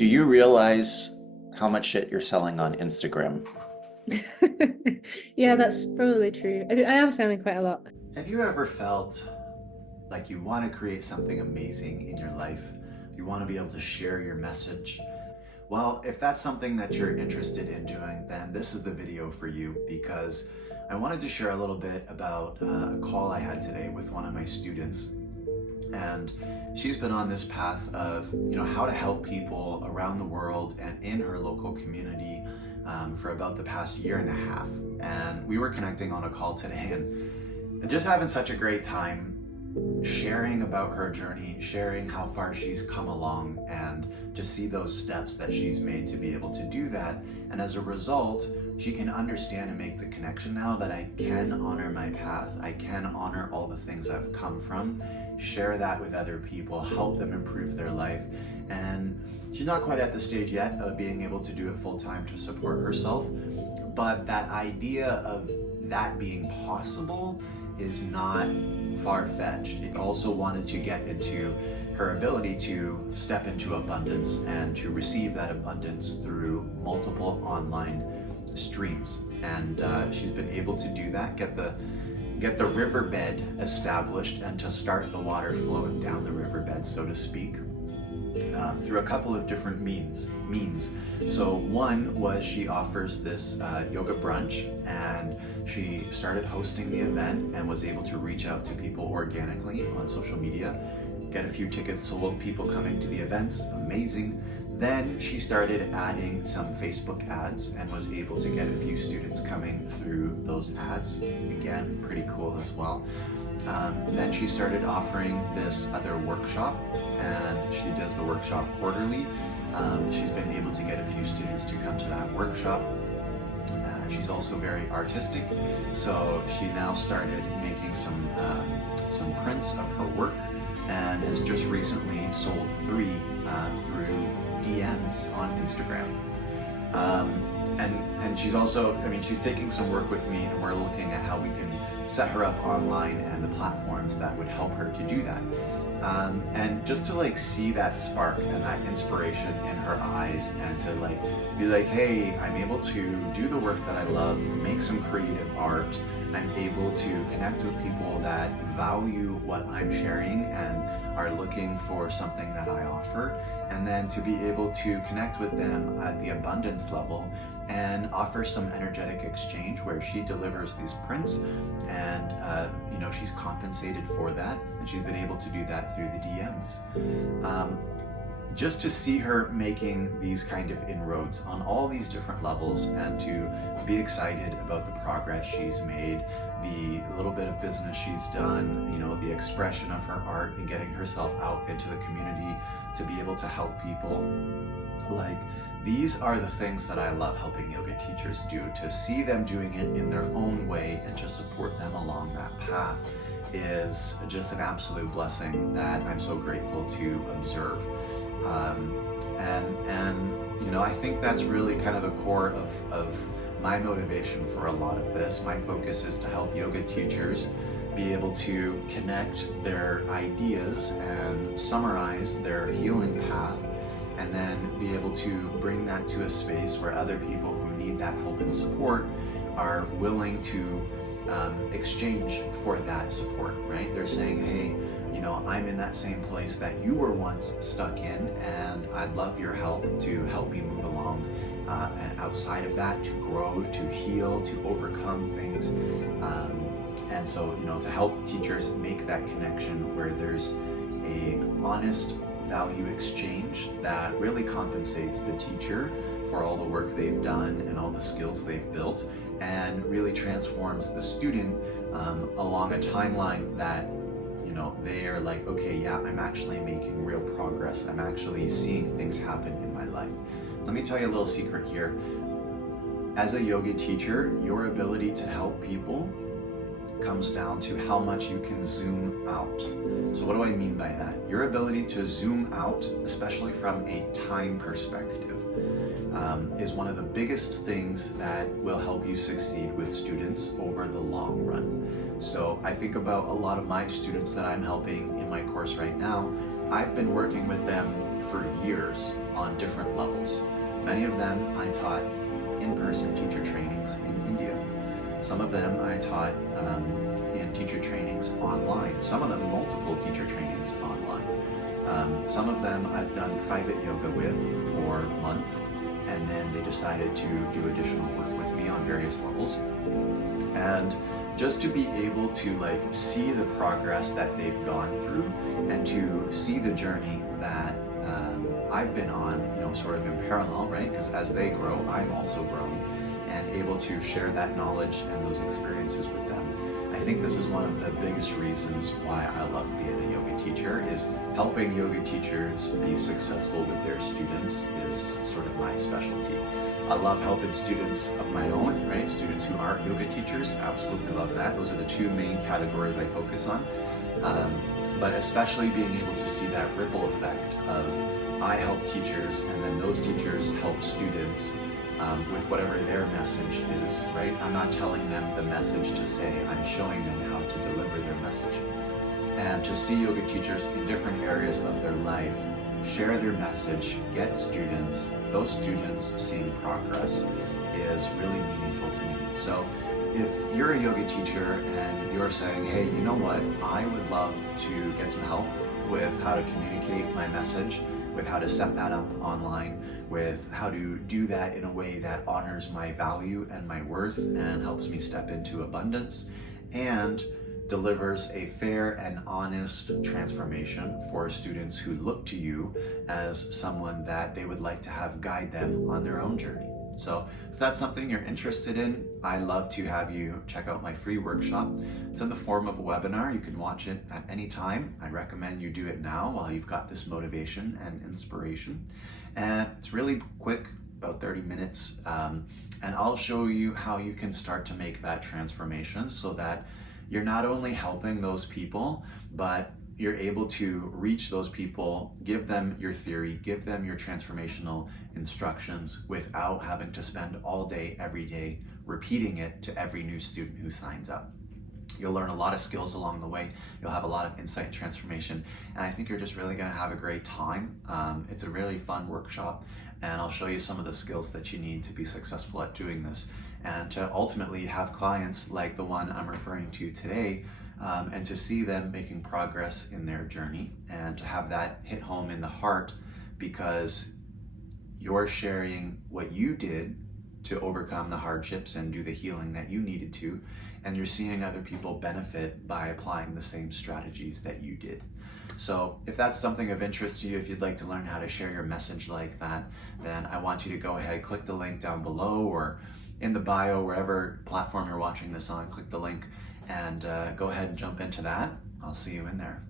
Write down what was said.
Do you realize how much shit you're selling on Instagram? Yeah, that's probably true. I am sounding quite a lot. Have you ever felt like you want to create something amazing in your life? You want to be able to share your message? Well, if that's something that you're interested in doing, then this is the video for you because I wanted to share a little bit about a call I had today with one of my students. And she's been on this path of, how to help people around the world and in her local community for about the past year and a half. And we were connecting on a call today and just having such a great time sharing about her journey, sharing how far she's come along, and just see those steps that she's made to be able to do that. And as a result, she can understand and make the connection now that I can honor my path, I can honor all the things I've come from, share that with other people, help them improve their life. And she's not quite at the stage yet of being able to do it full time to support herself, but that idea of that being possible is not far-fetched. It also wanted to get into her ability to step into abundance and to receive that abundance through multiple online streams. And she's been able to do that, get the riverbed established and to start the water flowing down the riverbed, so to speak. Through a couple of different means. So one was she offers this yoga brunch, and she started hosting the event and was able to reach out to people organically on social media, get a few tickets sold, people coming to the events, amazing. Then she started adding some Facebook ads and was able to get a few students coming through those ads. Again, pretty cool as well. Then she started offering this other workshop, and she does the workshop quarterly. She's been able to get a few students to come to that workshop. She's also very artistic, so she now started making some prints of her work, and has just recently sold 3 through DMs on Instagram. And she's also, she's taking some work with me, and we're looking at how we can set her up online and the platforms that would help her to do that. And just to see that spark and that inspiration in her eyes, and to be like, hey, I'm able to do the work that I love, make some creative art. I'm able to connect with people that value what I'm sharing and are looking for something that I offer, and then to be able to connect with them at the abundance level and offer some energetic exchange where she delivers these prints, and she's compensated for that, and she's been able to do that through the DMs. Just to see her making these kind of inroads on all these different levels, and to be excited about the progress she's made, the little bit of business she's done, the expression of her art and getting herself out into the community to be able to help people. These are the things that I love helping yoga teachers do. To see them doing it in their own way and to support them along that path is just an absolute blessing that I'm so grateful to observe. I think that's really kind of the core of my motivation for a lot of this. My focus is to help yoga teachers be able to connect their ideas and summarize their healing path, and then be able to bring that to a space where other people who need that help and support are willing to exchange for that support, right? They're saying, hey, I'm in that same place that you were once stuck in, and I'd love your help to help me move along. And outside of that, to grow, to heal, to overcome things. And so, to help teachers make that connection where there's a honest value exchange that really compensates the teacher for all the work they've done and all the skills they've built, and really transforms the student along a timeline that they are like, okay, yeah, I'm actually making real progress. I'm actually seeing things happen in my life. Let me tell you a little secret here. As a yoga teacher, your ability to help people comes down to how much you can zoom out. So what do I mean by that? Your ability to zoom out, especially from a time perspective, is one of the biggest things that will help you succeed with students over the long run. So I think about a lot of my students that I'm helping in my course right now. I've been working with them for years on different levels. Many of them I taught in-person teacher trainings in India. Some of them I taught in teacher trainings online. Some of them multiple teacher trainings online. Some of them I've done private yoga with for months, and then they decided to do additional work with me on various levels. And just to be able to like see the progress that they've gone through and to see the journey that I've been on, you know, sort of in parallel, right? Because as they grow, I'm also growing, and able to share that knowledge and those experiences with them. I think this is one of the biggest reasons why I love being a yoga teacher, is helping yoga teachers be successful with their students is sort of my specialty. I love helping students of my own, right? Students who aren't yoga teachers, absolutely love that. Those are the two main categories I focus on. But especially being able to see that ripple effect of I help teachers and then those teachers help students with whatever their message is, right? I'm not telling them the message to say, I'm showing them how to deliver their message. And to see yoga teachers in different areas of their life share their message, get students, those students seeing progress is really meaningful to me. So if you're a yoga teacher and you're saying, hey, you know what, I would love to get some help with how to communicate my message, with how to set that up online, with how to do that in a way that honors my value and my worth and helps me step into abundance and delivers a fair and honest transformation for students who look to you as someone that they would like to have guide them on their own journey. So if that's something you're interested in, I'd love to have you check out my free workshop. It's in the form of a webinar. You can watch it at any time. I recommend you do it now while you've got this motivation and inspiration. And it's really quick, about 30 minutes. And I'll show you how you can start to make that transformation so that you're not only helping those people, but you're able to reach those people, give them your theory, give them your transformational instructions without having to spend all day, every day, repeating it to every new student who signs up. You'll learn a lot of skills along the way. You'll have a lot of insight and transformation. And I think you're just really gonna have a great time. It's a really fun workshop, and I'll show you some of the skills that you need to be successful at doing this and to ultimately have clients like the one I'm referring to today, and to see them making progress in their journey and to have that hit home in the heart because you're sharing what you did to overcome the hardships and do the healing that you needed to, and you're seeing other people benefit by applying the same strategies that you did. So if that's something of interest to you, if you'd like to learn how to share your message like that, then I want you to go ahead, click the link down below or in the bio, wherever platform you're watching this on, click the link and go ahead and jump into that. I'll see you in there.